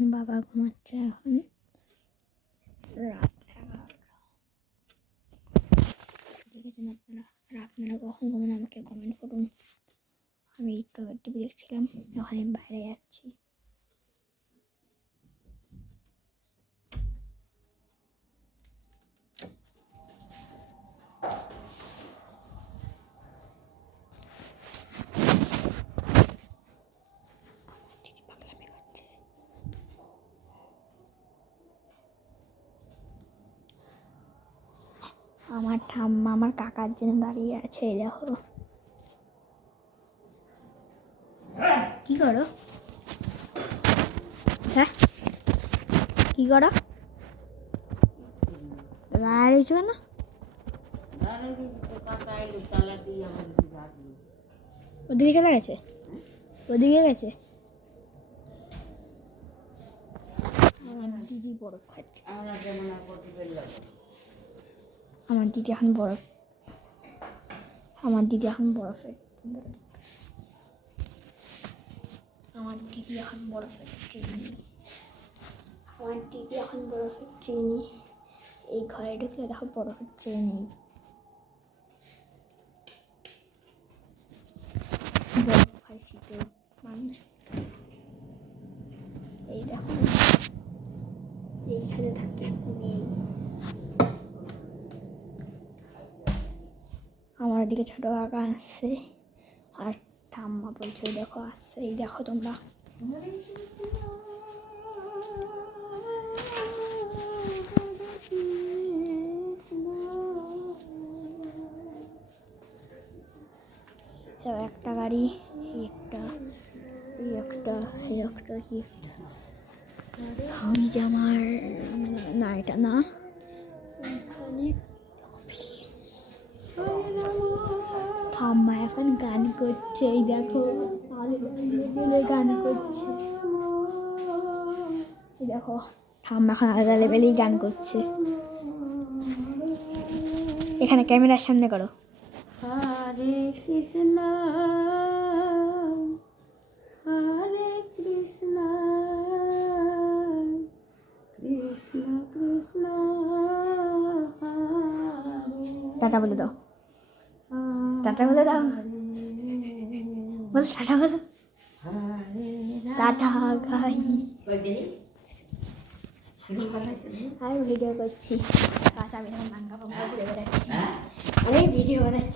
এখন বাবা ঘুমাচ্ছে। এখন রাত 11টা। দেখেছেন আপনারা? আর আপনারা কখন ঘুমান আমাকে কমেন্ট করুন। আমি একটু টিভি দেখছিলাম, এখন আমি বাইরে যাচ্ছি। আমার ঠাম্মা আমার কাকার জন্য দাঁড়িয়ে আছে। এই দেখো, কি করো? হ্যাঁ, কি করো? দাঁড়িয়েছো কেন? ওদিকে চলে গেছে, ওদিকে গেছে। আমার দিদি বরফ খাচ্ছে। আমার দিদি এখন বরফ, আমার দিদি এখন বরফের, আমার দিদি এখন বরফের ট্রেনে, আমার দিদি এখন বরফের ট্রেনে। এই ঘরে ঢুকলে দেখো বরফের ট্রেন নেই, বরফ খায় শীতে মানুষ। এই দেখো, এইখানে থাকে নেই। আমার দিকে ছোট কাকা আসছে আর ঠাম্মা বলছে দেখো আসছে। এই দেখো তোমরা, একটা গাড়ি, একটা ওই যে আমার না, এটা না। ঠাম্মা এখন গান করছে, এই দেখো গান করছে। এই দেখো ঠাম্মা এখন আলাদা লেভেলেই গান করছে। এখানে ক্যামেরার সামনে করো। হরে কৃষ্ণ হরে কৃষ্ণ কৃষ্ণ কৃষ্ণ। টাটা বলে দাও, টাটা বলে দাও, বল টাটা বলো। টাটা গাই, আমি ভিডিও করছি। আমি এখন নাঙ্গা পাঙ্গা ঘুরে বেড়াচ্ছি, আমি ভিডিও বানাচ্ছি।